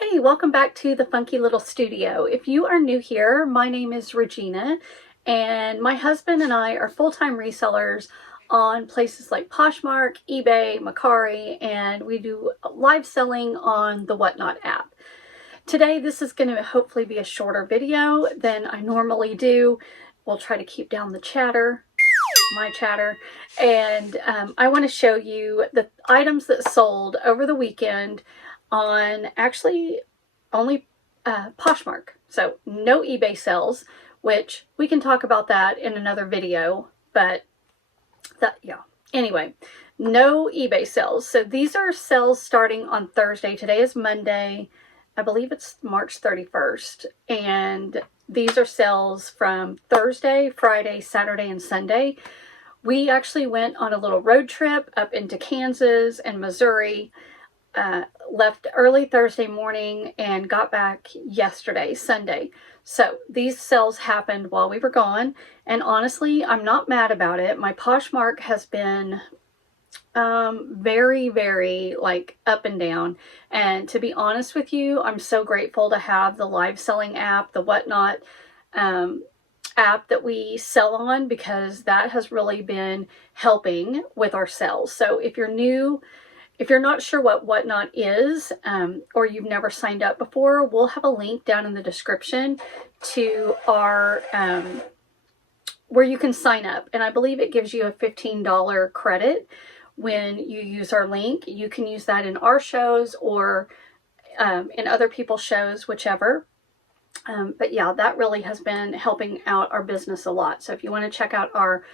Hey, welcome back to the Funky Little Studio. If you are new here, my name is Rajeana, and my husband and I are full-time resellers on places like Poshmark, eBay, Mercari, and we do live selling on the Whatnot app. Today, this is going to hopefully be a shorter video than I normally do. We'll try to keep down the chatter, my chatter, and I want to show you the items that sold over the weekend on actually only Poshmark. So no eBay sales, which we can talk about that in another video, but anyway, no eBay sales. So these are sales starting on Thursday. Today is Monday. I believe it's March 31st. And these are sales from Thursday, Friday, Saturday, and Sunday. We actually went on a little road trip up into Kansas and Missouri. Left early Thursday morning and got back yesterday, Sunday. So these sales happened while we were gone, and honestly, I'm not mad about it. My Poshmark has been very like up and down, and to be honest with you, I'm so grateful to have the live selling app, the Whatnot app that we sell on, because that has really been helping with our sales. So if you're new, if you're not sure what Whatnot is, or you've never signed up before, we'll have a link down in the description to our, where you can sign up. And I believe it gives you a $15 credit when you use our link. You can use that in our shows or in other people's shows, whichever. But yeah, that really has been helping out our business a lot. So if you want to check out our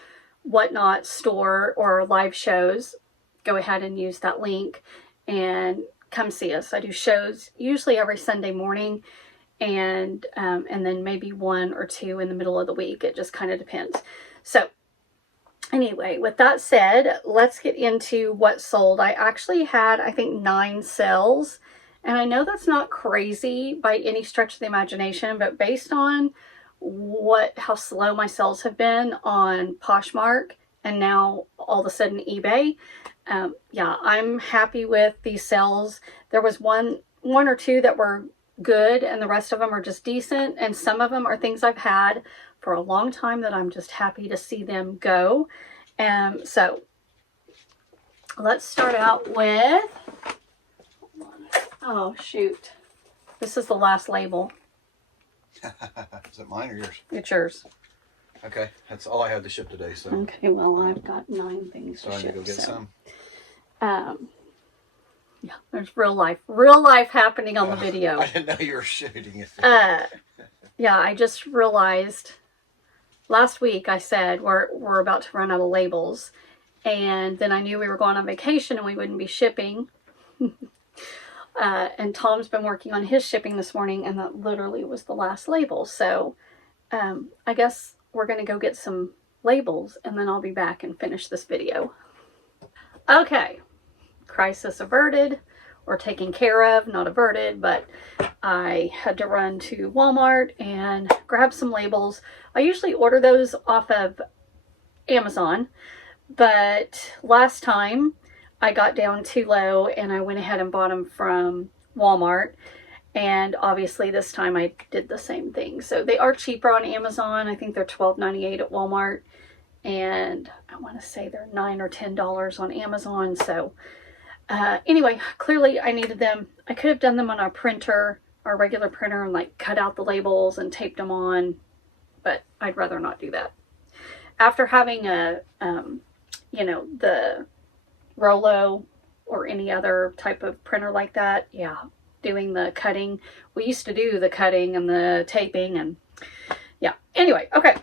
Whatnot store or live shows, go ahead and use that link and come see us. I do shows usually every Sunday morning, and then maybe one or two in the middle of the week. It just kind of depends. So anyway, with that said, let's get into what sold. I actually had, I think, 9 sales, and I know that's not crazy by any stretch of the imagination, but based on how slow my sales have been on Poshmark and now all of a sudden eBay, yeah, I'm happy with these sales. There was one or two that were good, and the rest of them are just decent, and some of them are things I've had for a long time that I'm just happy to see them go. So let's start out with, oh shoot, this is the last label. Is it mine or yours? It's yours. Okay, that's all I had to ship today. So okay, well, I've got 9 things to ship. So I need to go get some. Yeah, there's real life happening on the video. I didn't know you were shooting it. Yeah, I just realized last week I said we're about to run out of labels, and then I knew we were going on vacation and we wouldn't be shipping. And Tom's been working on his shipping this morning, and that literally was the last label. So I guess we're going to go get some labels, and then I'll be back and finish this video. Okay, crisis averted, or taken care of, not averted, but I had to run to Walmart and grab some labels. I usually order those off of Amazon, but last time I got down too low and I went ahead and bought them from Walmart. And obviously this time I did the same thing. So they are cheaper on Amazon. I think they're $12.98 at Walmart. And I want to say they're $9 or $10 on Amazon. So anyway, clearly I needed them. I could have done them on our printer, our regular printer, and like cut out the labels and taped them on. But I'd rather not do that. After having a, the Rollo or any other type of printer like that, yeah, doing the cutting. We used to do the cutting and the taping, and yeah. Anyway, okay.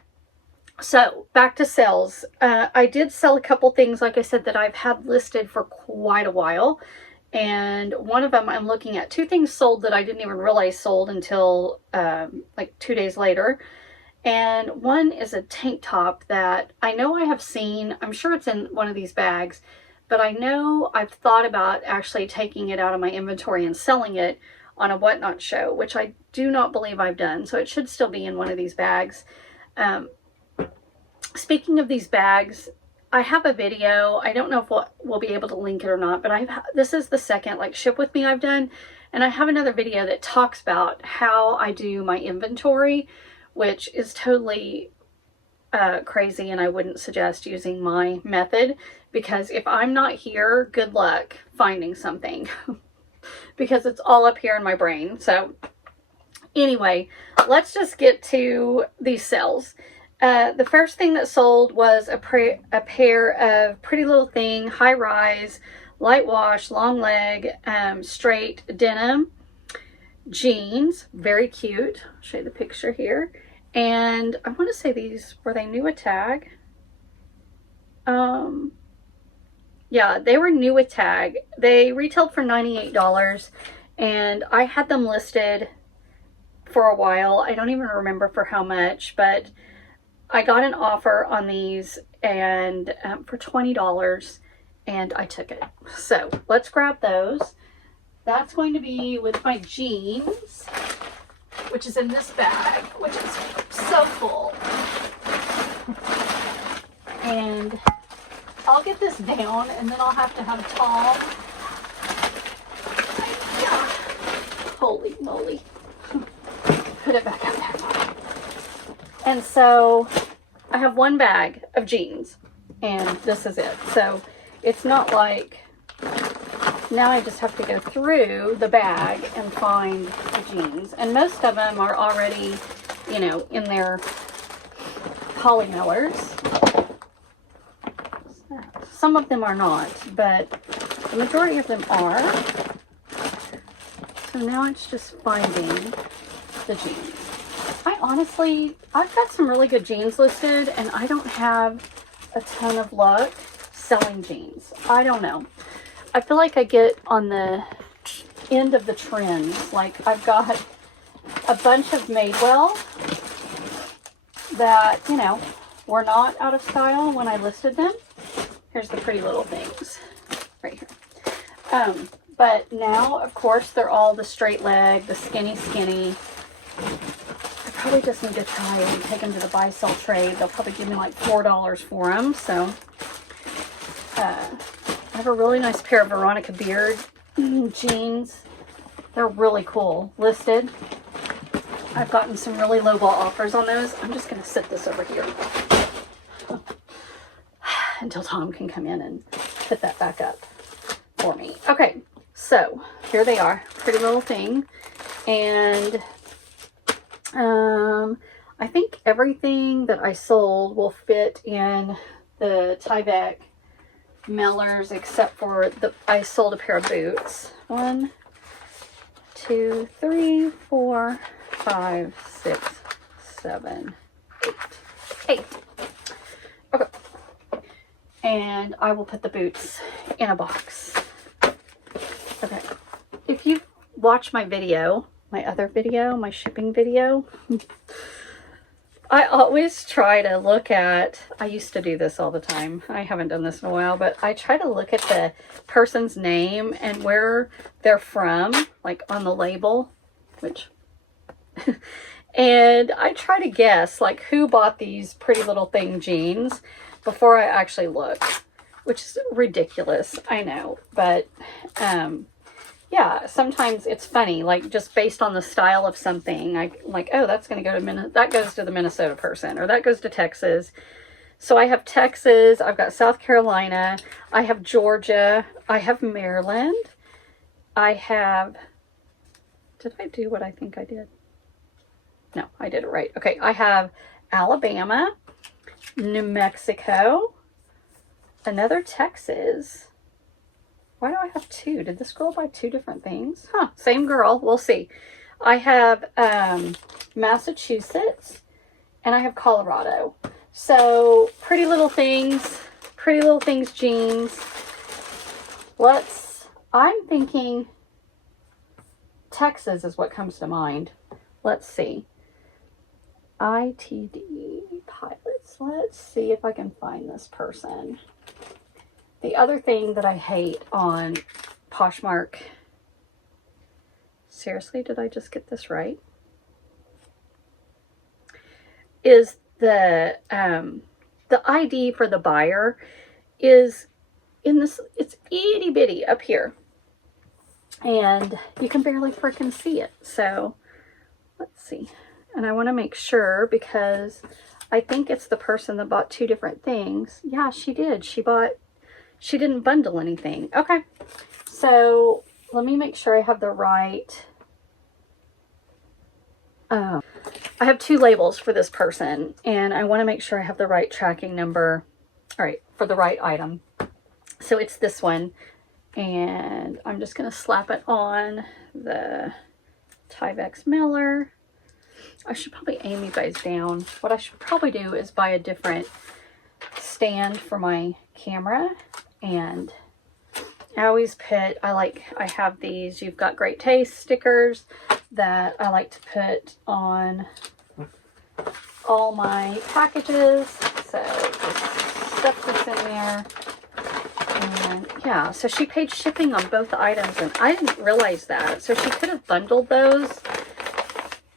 So back to sales. I did sell a couple things, like I said, that I've had listed for quite a while. And one of them I'm looking at. 2 things sold that I didn't even realize sold until like 2 days later. And one is a tank top that I know I have seen. I'm sure it's in one of these bags. But I know I've thought about actually taking it out of my inventory and selling it on a Whatnot show, which I do not believe I've done. So it should still be in one of these bags. Speaking of these bags, I have a video. I don't know if we'll be able to link it or not, but this is the second like ship with me I've done. And I have another video that talks about how I do my inventory, which is totally crazy, and I wouldn't suggest using my method, because if I'm not here, good luck finding something because it's all up here in my brain. So anyway, let's just get to these sales. The first thing that sold was a pair of Pretty Little Thing high rise, light wash, long leg, straight denim jeans. Very cute. I'll show you the picture here. And I want to say these, were they new at tag? Yeah, they were new at tag. They retailed for $98, and I had them listed for a while. I don't even remember for how much, but I got an offer on these and for $20, and I took it. So let's grab those. That's going to be with my jeans, which is in this bag, which is so full. And I'll get this down, and then I'll have to have Tom. Holy moly. Put it back out there. And so I have one bag of jeans, and this is it. So it's not like now I just have to go through the bag and find the jeans. And most of them are already, you know, in their poly mailers. Some of them are not, but the majority of them are. So now it's just finding the jeans. I've got some really good jeans listed, and I don't have a ton of luck selling jeans. I don't know. I feel like I get on the end of the trends. Like, I've got a bunch of Madewell that, you know, were not out of style when I listed them. Here's the Pretty Little Things right here. But now, of course, they're all the straight leg, the skinny. I probably just need to try and take them to the buy sell trade. They'll probably give me like $4 for them. So I have a really nice pair of Veronica Beard jeans. They're really cool. Listed. I've gotten some really low ball offers on those. I'm just going to sit this over here until Tom can come in and put that back up for me. Okay, so here they are. Pretty Little Thing. And I think everything that I sold will fit in the Tyvek mailers, except for I sold a pair of boots. 1, 2, 3, 4, 5, 6, 7, 8. Okay. And I will put the boots in a box. Okay. If you watch my video, my other video, my shipping video, I always try to look at, I used to do this all the time. I haven't done this in a while, but I try to look at the person's name and where they're from, like on the label, which, and I try to guess like who bought these Pretty Little Thing jeans before I actually look, which is ridiculous, I know, but yeah, sometimes it's funny, like just based on the style of something, I like, oh, that's going to go to that goes to the Minnesota person, or that goes to Texas. So I have Texas, I've got South Carolina, I have Georgia, I have Maryland, I have, did I do what I think I did? No, I did it right. Okay, I have Alabama, New Mexico, another Texas. Why do I have two? Did this girl buy two different things? Huh, same girl. We'll see. I have Massachusetts, and I have Colorado. So, Pretty Little Things jeans. I'm thinking Texas is what comes to mind. Let's see. ITD Pilots. Let's see if I can find this person. The other thing that I hate on Poshmark, seriously, did I just get this right? Is the ID for the buyer is in this, it's itty bitty up here. and you can barely freaking see it. So let's see. And I want to make sure, because I think it's the person that bought 2 different things. Yeah, she did. She didn't bundle anything. Okay. So let me make sure I have the right. I have 2 labels for this person, and I want to make sure I have the right tracking number. All right, for the right item. So it's this one, and I'm just going to slap it on the Tyvek mailer. I should probably aim you guys down. What I should probably do is buy a different stand for my camera, and I always put, I have these You've Got Great Taste stickers that I like to put on all my packages. So just stuff this in there. And yeah, so she paid shipping on both items, and I didn't realize that. So she could have bundled those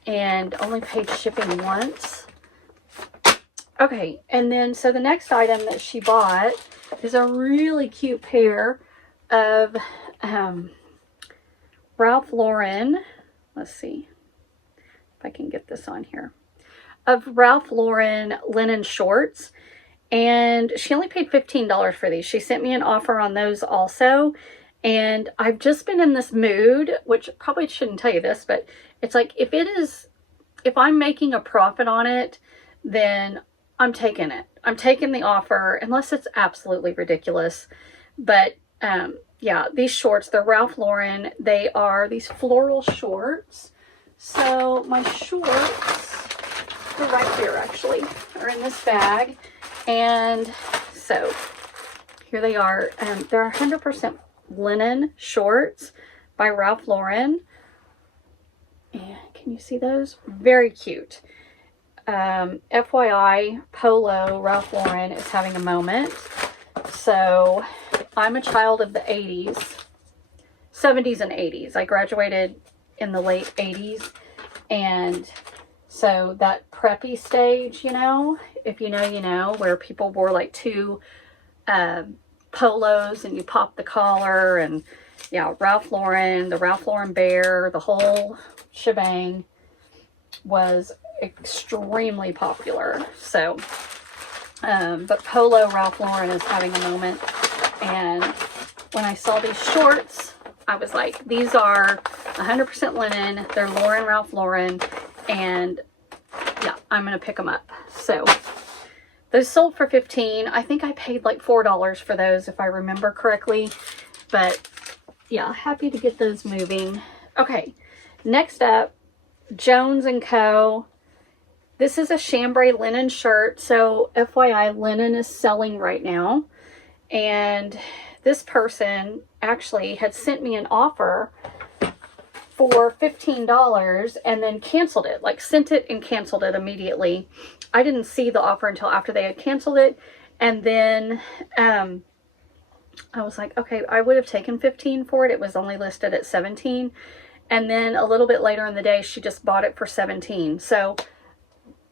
and only paid shipping once. Okay, and then so the next item that she bought is a really cute pair of Ralph Lauren. Let's see if I can get this on here. Of Ralph Lauren linen shorts. And she only paid $15 for these. She sent me an offer on those also. And I've just been in this mood, which probably shouldn't tell you this, but it's like, if I'm making a profit on it, then I'm taking it. I'm taking the offer, unless it's absolutely ridiculous. But yeah, these shorts, they're Ralph Lauren. They are these floral shorts. So my shorts, they're right here actually, are in this bag. And so here they are. They're 100% linen shorts by Ralph Lauren. And can you see those? Very cute. FYI, Polo Ralph Lauren is having a moment. So I'm a child of the 80s, 70s and 80s. I graduated in the late 80s. And so that preppy stage, you know, if you know, you know, where people wore like 2 polos and you pop the collar, and yeah, Ralph Lauren, the Ralph Lauren bear, the whole shebang was extremely popular. So, but Polo Ralph Lauren is having a moment. And when I saw these shorts, I was like, these are 100% linen. They're Ralph Lauren. And yeah, I'm going to pick them up. So those sold for $15. I think I paid like $4 for those, if I remember correctly. But yeah, happy to get those moving. Okay, next up, Jones & Co. This is a chambray linen shirt. So FYI, linen is selling right now. And this person actually had sent me an offer for $15 and then canceled it. Like, sent it and canceled it immediately. I didn't see the offer until after they had canceled it. And then I was like, okay, I would have taken $15 for it. It was only listed at $17. And then a little bit later in the day, she just bought it for $17. So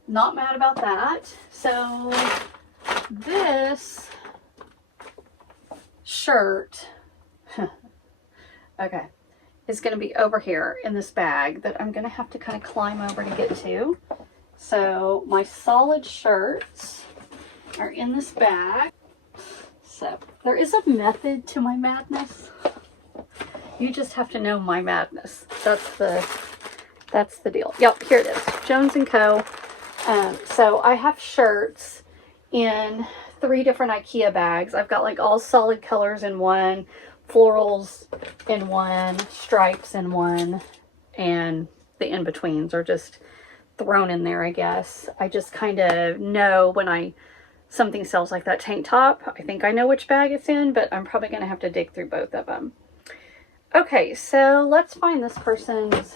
not mad about that. So this shirt, okay, is going to be over here in this bag that I'm going to have to kind of climb over to get to. So my solid shirts are in this bag. So there is a method to my madness. You just have to know my madness. That's the deal. Yep, here it is. Jones & Co. So I have shirts in 3 different IKEA bags. I've got like all solid colors in one, florals in one, stripes in one, and the in-betweens are just thrown in there, I guess. I just kind of know when something sells like that tank top. I think I know which bag it's in, but I'm probably going to have to dig through both of them. Okay, so let's find this person's.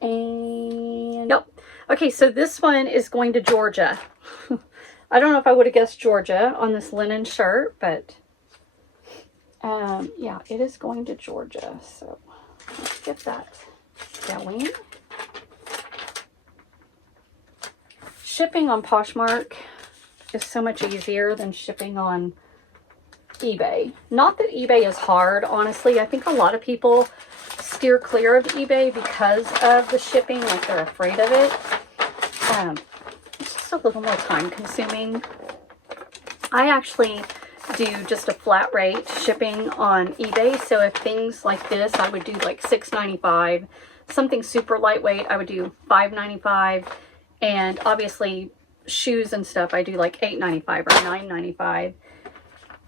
And nope. Okay, so this one is going to Georgia. I don't know if I would have guessed Georgia on this linen shirt, but yeah, it is going to Georgia. So let's get that going. Shipping on Poshmark is so much easier than shipping on eBay. Not that eBay is hard, honestly. I think a lot of people steer clear of eBay because of the shipping, like they're afraid of it. It's just a little more time consuming. I actually do just a flat rate shipping on eBay. So if things like this, I would do like $6.95. Something super lightweight, I would do $5.95. And obviously shoes and stuff, I do like $8.95 or $9.95.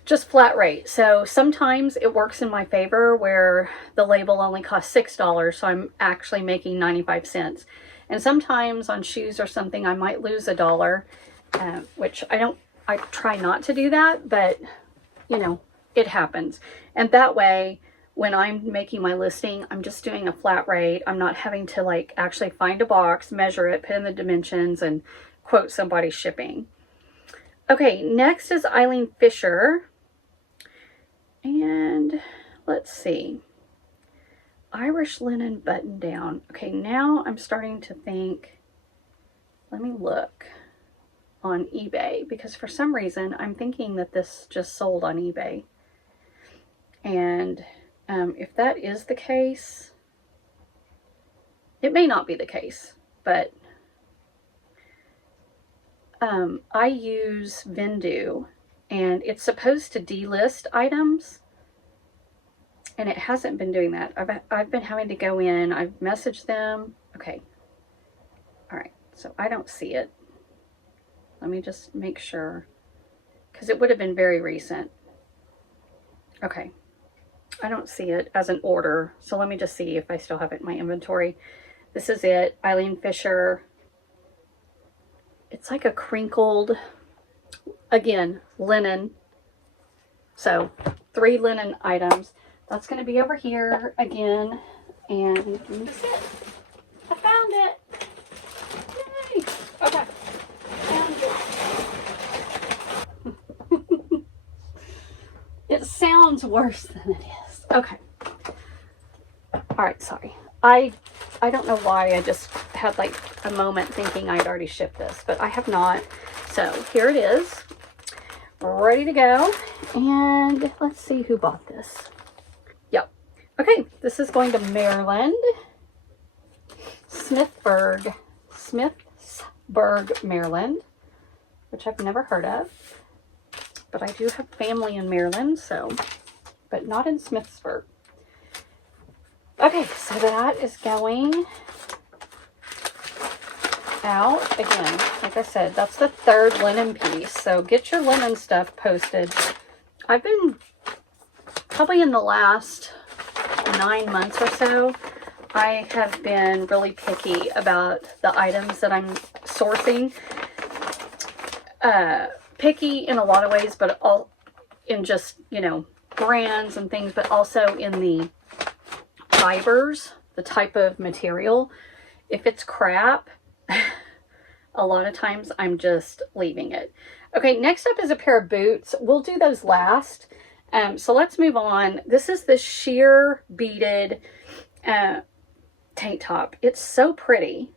Just flat rate. So sometimes it works in my favor where the label only costs $6, so I'm actually making 95 cents. And sometimes on shoes or something, I might lose $1, which I try not to do that, but you know, it happens. And that way, when I'm making my listing, I'm just doing a flat rate. I'm not having to like actually find a box, measure it, put in the dimensions, and quote somebody's shipping. Okay, next is Eileen Fisher. And let's see. Irish linen button down. Okay, now I'm starting to think, let me look on eBay, because for some reason I'm thinking that this just sold on eBay. And if that is the case, it may not be the case, but I use Vendu, and it's supposed to delist items, and it hasn't been doing that. I've been having to go in, I've messaged them. Okay, all right, so I don't see it. Let me just make sure, because it would have been very recent. Okay, I don't see it as an order, so let me just see if I still have it in my inventory. This is it, Eileen Fisher. It's like a crinkled, again, linen. So 3 linen items. That's going to be over here again. And that's it. I found it. Yay. Okay. Found it. It sounds worse than it is. Okay. All right, sorry. I don't know why I just had like a moment thinking I'd already shipped this, but I have not. So here it is, ready to go. And let's see who bought this. Yep. Okay, this is going to Maryland. Smithsburg, Maryland, which I've never heard of. But I do have family in Maryland, so, but not in Smithsburg. Okay, so that is going out. Again, like I said, that's the 3rd linen piece. So get your linen stuff posted. I've been, probably in the last 9 months or so, I have been really picky about the items that I'm sourcing. Picky in a lot of ways, but all in just, you know, brands and things, but also in the fibers, the type of material. If it's crap, a lot of times I'm just leaving it. Okay, next up is a pair of boots. We'll do those last. So let's move on. This is the sheer beaded tank top. It's so pretty.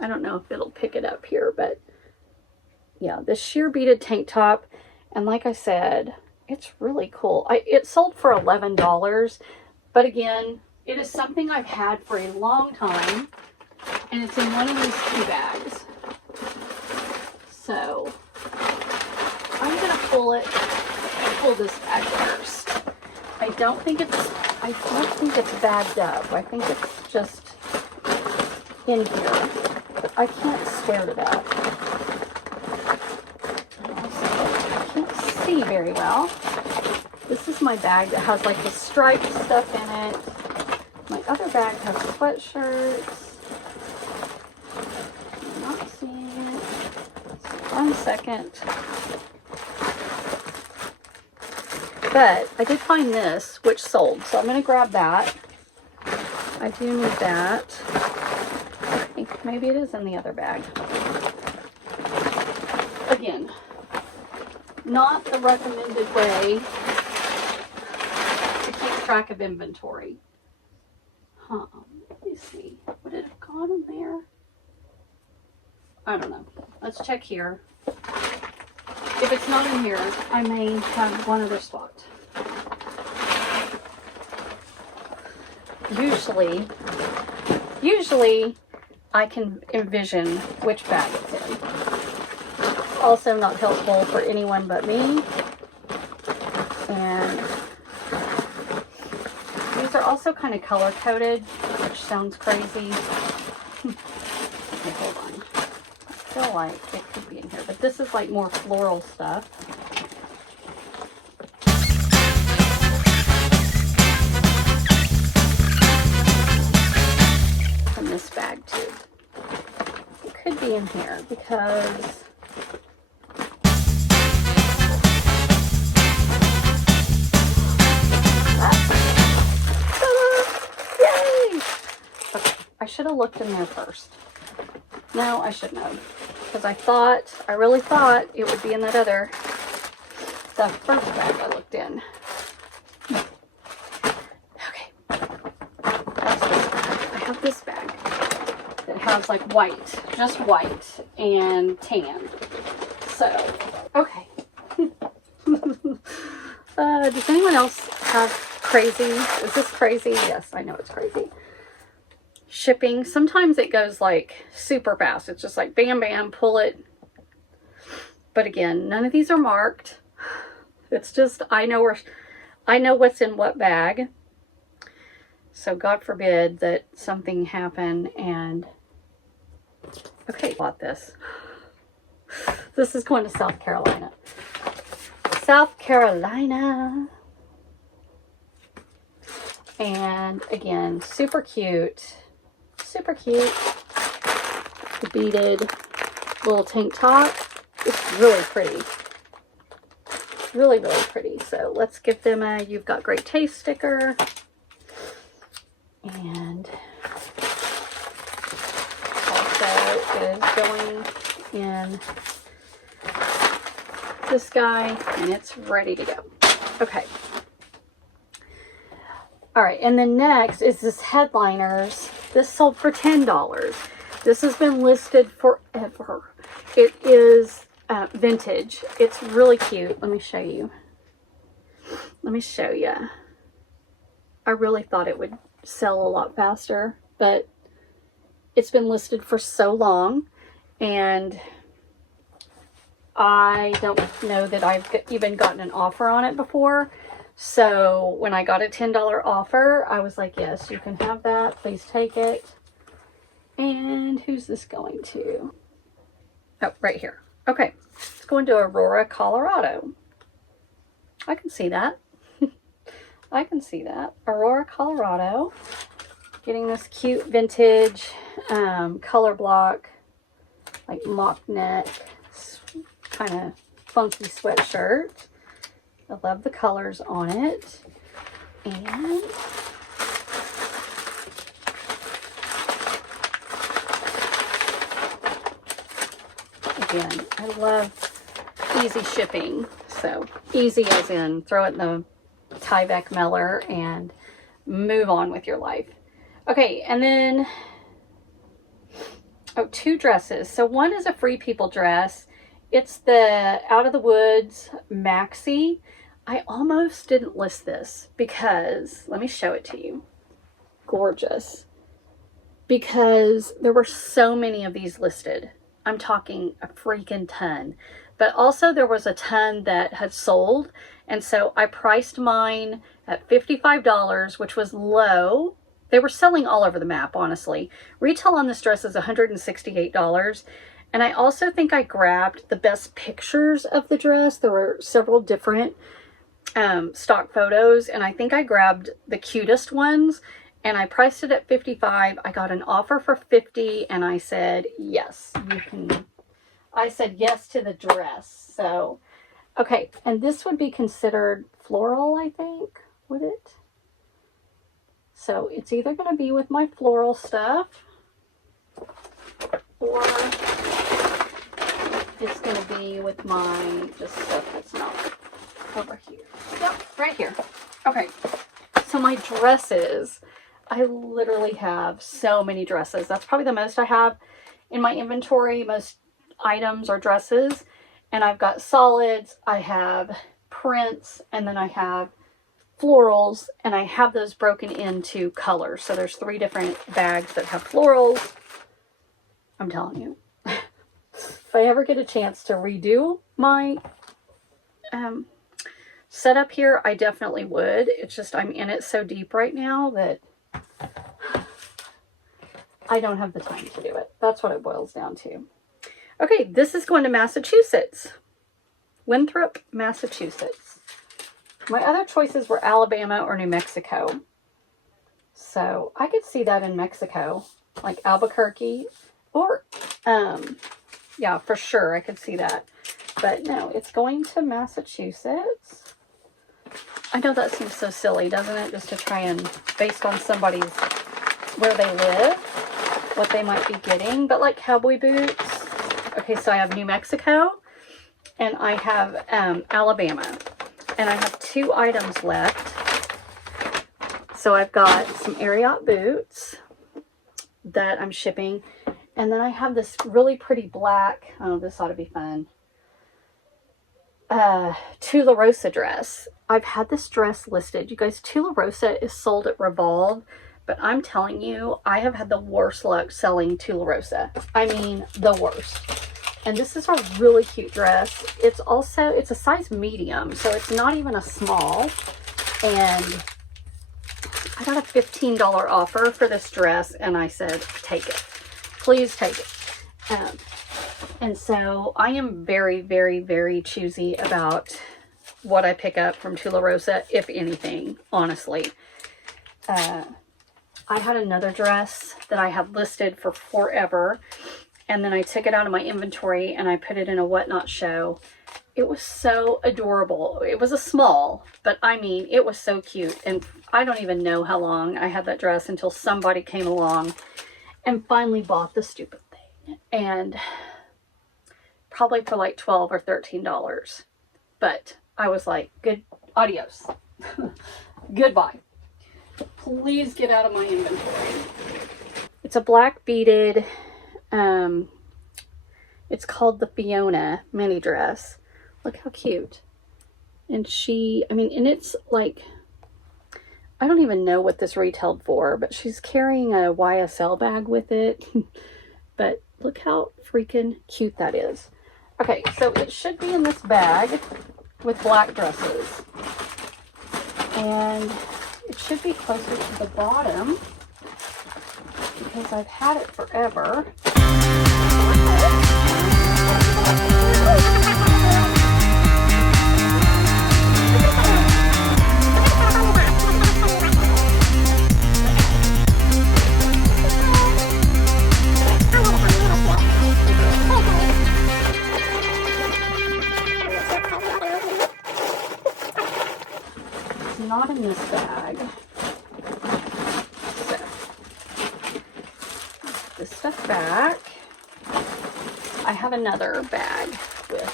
I don't know if it'll pick it up here, but yeah, this sheer beaded tank top. And like I said, it's really cool. It sold for $11. But again, it is something I've had for a long time, and it's in one of these 2 bags. So I'm gonna pull this bag first. I don't think it's bagged up. I think it's just in here, but I can't swear to that. I can't see very well. This is my bag that has like the striped stuff in it. My other bag has sweatshirts. I'm not seeing it. 1 second. But I did find this, which sold. So I'm going to grab that. I do need that. I think maybe it is in the other bag. Again, not the recommended way track of inventory. Let me see. Would it have gone in there? I don't know. Let's check here. If it's not in here, I may have one other spot. Usually I can envision which bag it's in. Also not helpful for anyone but me. And these are also kind of color coded, which sounds crazy. Okay, hold on. I feel like it could be in here, but this is like more floral stuff. In this bag too. It could be in here because yay! Okay, I should have looked in there first. No, I shouldn't have. Because I really thought it would be in that other, the first bag I looked in. Okay. That's this bag. I have this bag that has like white, just white and tan. So, okay. Does anyone else have crazy? Is this crazy? Yes, I know it's crazy. Shipping. Sometimes it goes like super fast. It's just like bam, bam, pull it. But again, none of these are marked. It's just, I know what's in what bag. So God forbid that something happen and, okay, bought this. This is going to South Carolina. South Carolina. And again, super cute. Super cute. The beaded little tank top. It's really pretty. Really, really pretty. So let's give them a "You've Got Great Taste" sticker. And also it is going in this guy and it's ready to go. Okay. All right, and then next is this Headliners. This sold for $10. This has been listed forever. It is vintage. It's really cute. Let me show you. Let me show you. I really thought it would sell a lot faster, but it's been listed for so long, and I don't know that I've even gotten an offer on it before. So when I got a $10 offer, I was like, yes, you can have that. Please take it. And who's this going to? Oh, right here. Okay. It's going to Aurora, Colorado. I can see that. I can see that. Aurora, Colorado. Getting this cute vintage color block, like mock neck, kind of funky sweatshirt. I love the colors on it. And again, I love easy shipping. So easy as in throw it in the Tyvek mailer and move on with your life. Okay, and then, oh, two dresses. So one is a Free People dress. It's the Out of the Woods maxi. I almost didn't list this because, let me show it to you. Gorgeous. Because there were so many of these listed. I'm talking a freaking ton. But also there was a ton that had sold. And so I priced mine at $55, which was low. They were selling all over the map, honestly. Retail on this dress is $168. And I also think I grabbed the best pictures of the dress. There were several different stock photos, and I think I grabbed the cutest ones, and I priced it at $55. I got an offer for $50, and I said, yes, you can. I said yes to the dress. So, okay, and this would be considered floral, I think, would it? So it's either going to be with my floral stuff, or it's going to be with my just stuff that's not over here. Yep, right here. Okay, so my dresses, I literally have so many dresses. That's probably the most I have in my inventory. Most items are dresses. And I've got solids, I have prints, and then I have florals, and I have those broken into colors. So there's 3 different bags that have florals. I'm telling you, if I ever get a chance to redo my setup here, I definitely would. It's just I'm in it so deep right now that I don't have the time to do it. That's what it boils down to. Okay, this is going to Massachusetts. Winthrop, Massachusetts. My other choices were Alabama or New Mexico. So I could see that in Mexico, like Albuquerque, or, yeah, for sure, I could see that. But no, it's going to Massachusetts. I know that seems so silly, doesn't it? Just to try and, based on somebody's, where they live, what they might be getting. But like cowboy boots. Okay, so I have New Mexico, and I have Alabama. And I have 2 items left. So I've got some Ariat boots that I'm shipping. And then I have this really pretty black, oh, this ought to be fun, Tularosa dress. I've had this dress listed. You guys, Tularosa is sold at Revolve, but I'm telling you, I have had the worst luck selling Tularosa. I mean, the worst. And this is a really cute dress. It's also, it's a size medium, so it's not even a small. And I got a $15 offer for this dress, and I said, take it. Please take it. And so I am very, very, very choosy about what I pick up from Tularosa, if anything, honestly. I had another dress that I had listed for forever, and then I took it out of my inventory and I put it in a Whatnot show. It was so adorable. It was a small, but I mean, it was so cute. And I don't even know how long I had that dress until somebody came along and finally bought the stupid thing. And probably for like $12 or $13. But I was like, good, adios. Goodbye. Please get out of my inventory. It's a black beaded, it's called the Fiona mini dress. Look how cute. And she, I mean, and it's like, I don't even know what this retailed for, but she's carrying a YSL bag with it. But look how freaking cute that is. Okay, so it should be in this bag with black dresses. And it should be closer to the bottom because I've had it forever. It's not in this bag. So, this stuff back. I have another bag with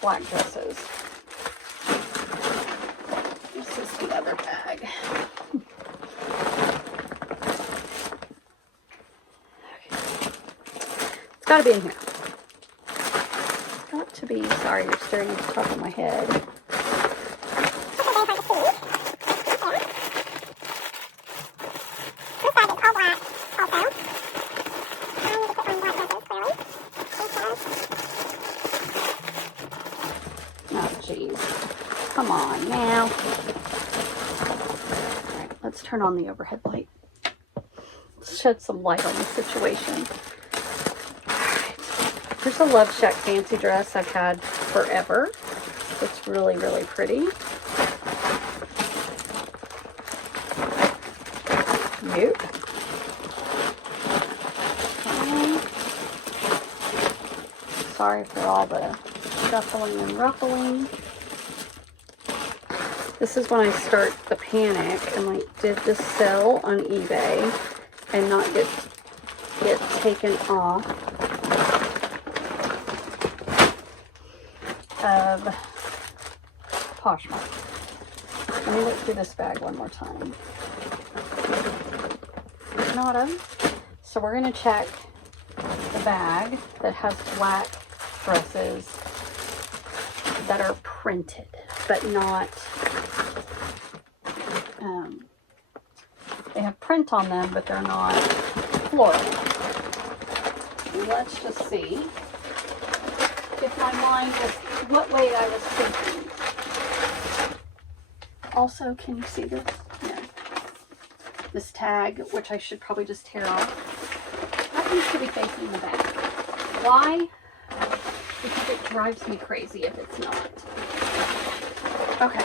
black dresses. This is the other bag. Okay. It's got to be in here. It's got to be. Sorry, you're staring at the top of my head. Come on now. All right, let's turn on the overhead light. Let's shed some light on the situation. All right. Here's a Love Shack fancy dress I've had forever. It's really, really pretty. Nope. Okay. Sorry for all the shuffling and ruffling. This is when I start the panic and like, did this sell on eBay and not get taken off of Poshmark. Let me look through this bag one more time. Not a. So we're gonna check the bag that has black dresses that are printed, but not, they have print on them, but they're not floral. Let's just see if my mind was what way I was thinking. Also, can you see this? No. This tag, which I should probably just tear off. That needs to be facing the back. Why? Because it drives me crazy if it's not. Okay.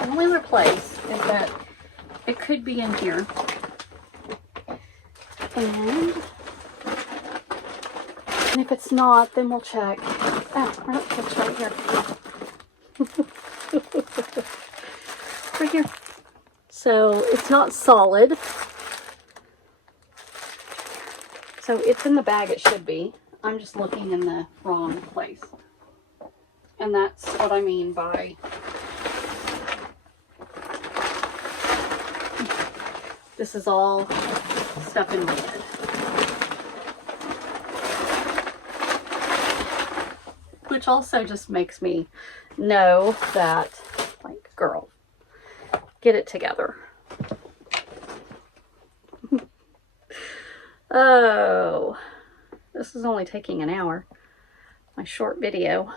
The only other place is that it could be in here. And if it's not, then we'll check. Oh, it's right here. Right here. So it's not solid. So it's in the bag it should be. I'm just looking in the wrong place. And that's what I mean by this is all stuff in red. Which also just makes me know that, like, girl, get it together. Oh, this is only taking an hour. My short video.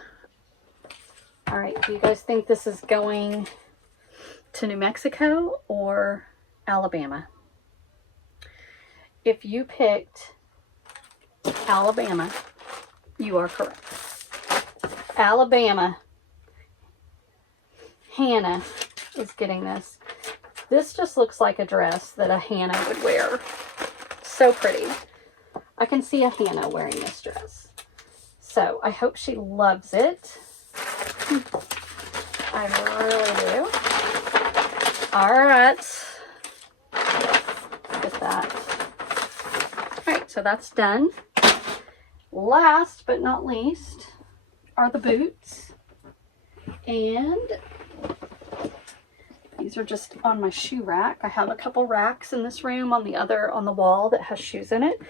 All right, do you guys think this is going to New Mexico or Alabama? If you picked Alabama, you are correct. Alabama. Hannah is getting this. This just looks like a dress that a Hannah would wear. So pretty. I can see a Hannah wearing this dress. So I hope she loves it. I really do. All right. Get that. All right, so that's done. Last but not least are the boots. And these are just on my shoe rack. I have a couple racks in this room, on the wall that has shoes in it.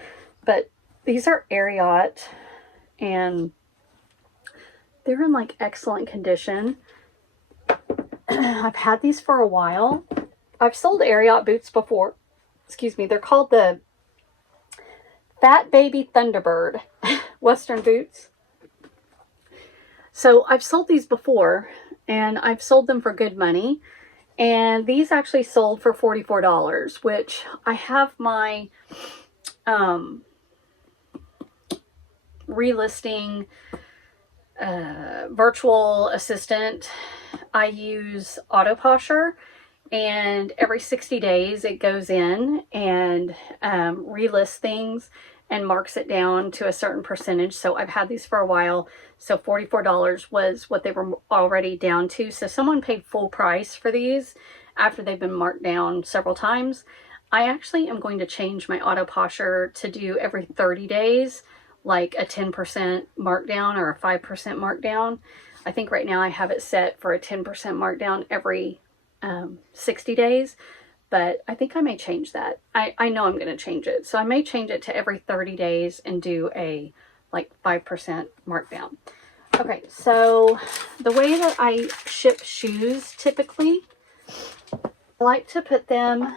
But these are Ariat, and they're in like excellent condition. I've had these for a while. I've sold Ariat boots before. Excuse me. They're called the Fat Baby Thunderbird Western boots. So I've sold these before, and I've sold them for good money. And these actually sold for $44, which I have my relisting virtual assistant. I use Autoposher, and every 60 days it goes in and relists things and marks it down to a certain percentage. So I've had these for a while. So $44 was what they were already down to. So someone paid full price for these after they've been marked down several times. I actually am going to change my Autoposher to do every 30 days, like a 10% markdown or a 5% markdown. I think right now I have it set for a 10% markdown every 60 days. But I think I may change that. I know I'm going to change it. So I may change it to every 30 days and do a like 5% markdown. Okay, so the way that I ship shoes typically, I like to put them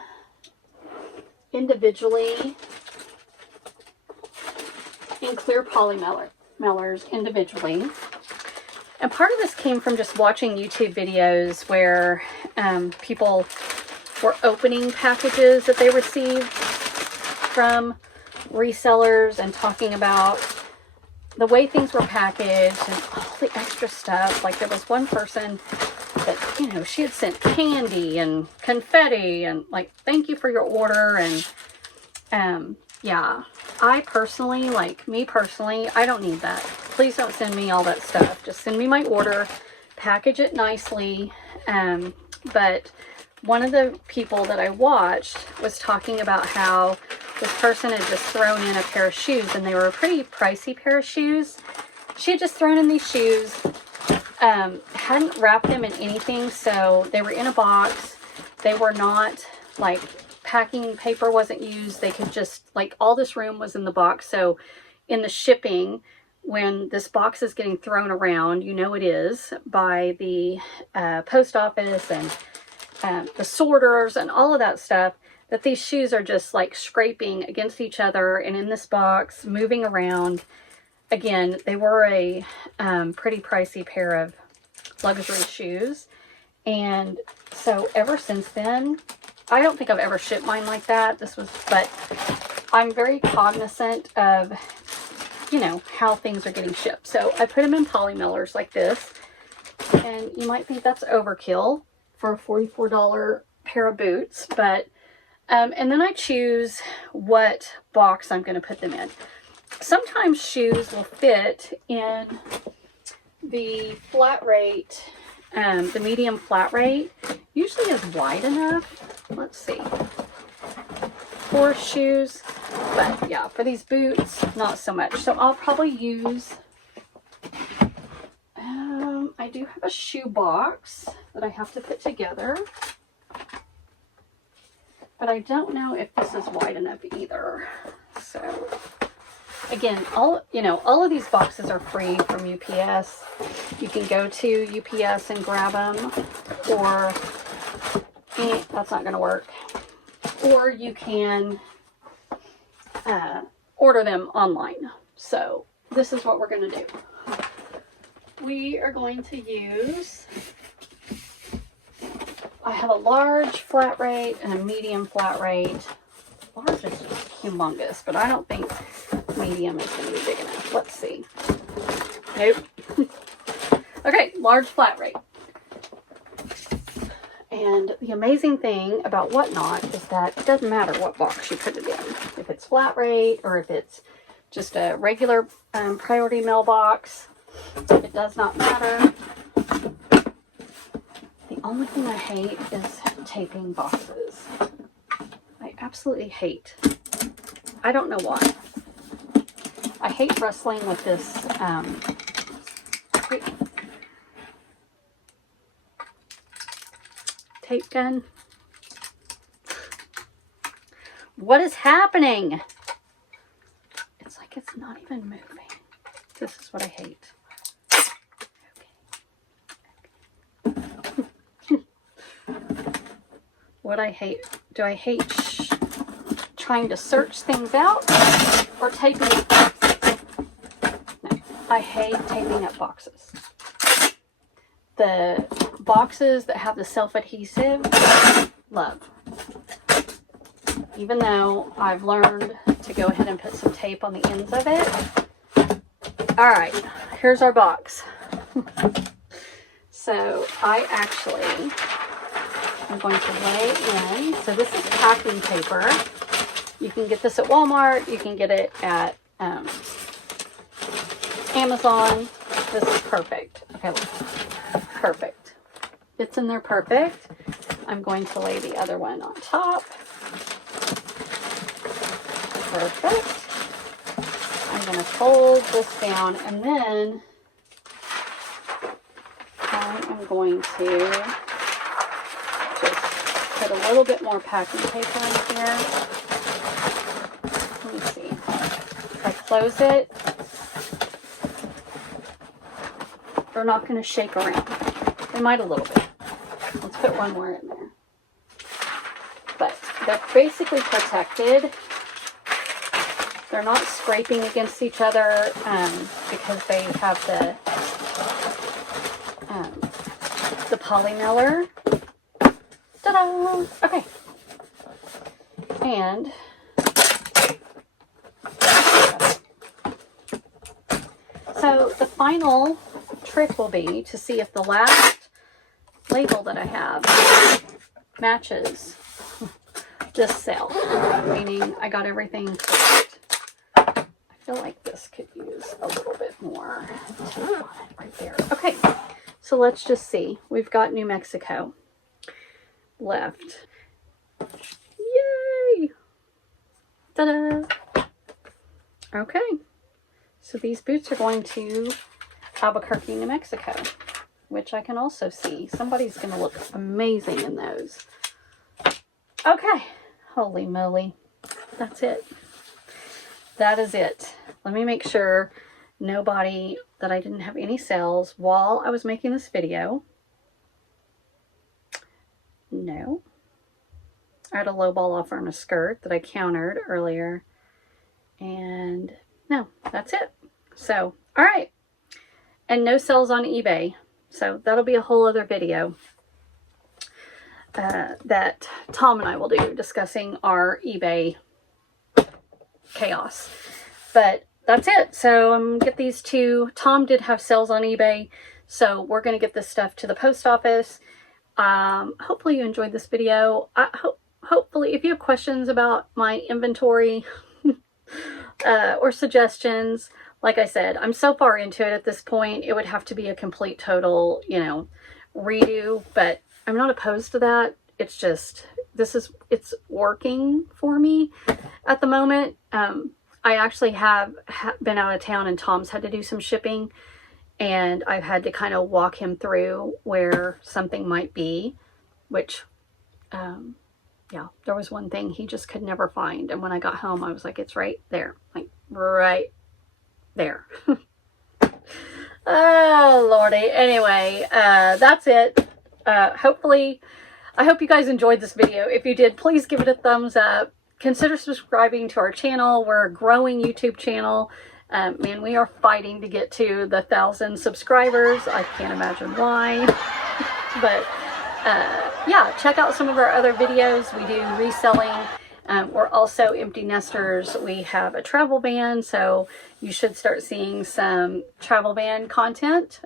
individually in clear poly mailers individually. And part of this came from just watching YouTube videos where people were opening packages that they received from resellers and talking about the way things were packaged and all the extra stuff. Like there was one person that, you know, she had sent candy and confetti and like, thank you for your order. And yeah, I personally, like me personally, I don't need that. Please don't send me all that stuff. Just send me my order, package it nicely. But one of the people that I watched was talking about how this person had just thrown in a pair of shoes, and they were a pretty pricey pair of shoes. She had just thrown in these shoes, hadn't wrapped them in anything, so they were in a box. They were not, like, packing paper wasn't used. They could just, like, all this room was in the box. So in the shipping, when this box is getting thrown around, you know it is, by the post office and the sorters and all of that stuff, that these shoes are just like scraping against each other and in this box, moving around. Again, they were a pretty pricey pair of luxury shoes. And so ever since then, I don't think I've ever shipped mine like that. But I'm very cognizant of, you know, how things are getting shipped. So I put them in poly mailers like this. And you might think that's overkill for a $44 pair of boots. But, and then I choose what box I'm going to put them in. Sometimes shoes will fit in the flat rate, the medium flat rate usually is wide enough. Let's see. For shoes, but yeah, for these boots, not so much. So I'll probably use, I do have a shoe box that I have to put together, but I don't know if this is wide enough either. So again, all of these boxes are free from UPS. You can go to UPS and grab them, or that's not going to work. Or you can order them online. So this is what we're going to do. We are going to use, I have a large flat rate and a medium flat rate. Large is humongous, but I don't think medium is going to be big enough. Let's see. Nope. Okay, large flat rate. And the amazing thing about Whatnot is that it doesn't matter what box you put it in. If it's flat rate or if it's just a regular priority mail box, it does not matter. The only thing I hate is taping boxes. I absolutely hate. I don't know why. I hate wrestling with this tape gun. What is happening? It's like it's not even moving. This is what I hate. Okay. What I hate. Do I hate trying to search things out or taping up? No, I hate taping up boxes. The boxes that have the self-adhesive, love. Even though I've learned to go ahead and put some tape on the ends of it. All right, here's our box. So I actually am going to lay in. So this is packing paper. You can get this at Walmart. You can get it at Amazon. This is perfect. Okay, look. Perfect. Fits in there perfect. I'm going to lay the other one on top. Perfect. I'm going to fold this down, and then I am going to just put a little bit more packing paper in here. Let me see. If I close it, they're not going to shake around. They might a little bit. Let's put one more in there. But they're basically protected. They're not scraping against each other because they have the poly mailer. Ta-da! Okay. And so the final trick will be to see if the last label that I have matches this cell, meaning I got everything correct. I feel like this could use a little bit more tape on it right there. Okay, so let's just see. We've got New Mexico left. Yay! Ta-da! Okay, so these boots are going to Albuquerque, New Mexico, which I can also see. Somebody's going to look amazing in those. Okay. Holy moly. That's it. That is it. Let me make sure nobody, that I didn't have any sales while I was making this video. No. I had a low ball offer on a skirt that I countered earlier. And no, that's it. So, all right. And no sales on eBay. So that'll be a whole other video that Tom and I will do, discussing our eBay chaos. But that's it. So I'm going to get these two. Tom did have sales on eBay, so we're going to get this stuff to the post office. Hopefully you enjoyed this video. Hopefully, if you have questions about my inventory or suggestions, like I said, I'm so far into it at this point, it would have to be a complete total, redo, but I'm not opposed to that. It's just, it's working for me at the moment. I actually have been out of town, and Tom's had to do some shipping, and I've had to kind of walk him through where something might be, which, yeah, there was one thing he just could never find. And when I got home, I was like, it's right there, like right there. Oh, Lordy. Anyway, that's it. Hopefully, I hope you guys enjoyed this video. If you did, please give it a thumbs up. Consider subscribing to our channel. We're a growing YouTube channel. Man, we are fighting to get to the 1,000 subscribers. I can't imagine why. But yeah, check out some of our other videos. We do reselling. We're also empty nesters. We have a travel ban, so you should start seeing some travel ban content.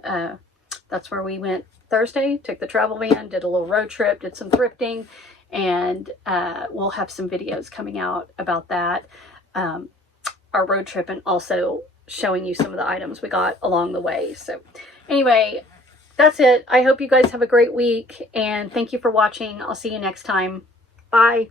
That's where we went Thursday, took the travel van, did a little road trip, did some thrifting, and we'll have some videos coming out about that, our road trip, and also showing you some of the items we got along the way. So anyway, that's it. I hope you guys have a great week, and thank you for watching. I'll see you next time. Bye.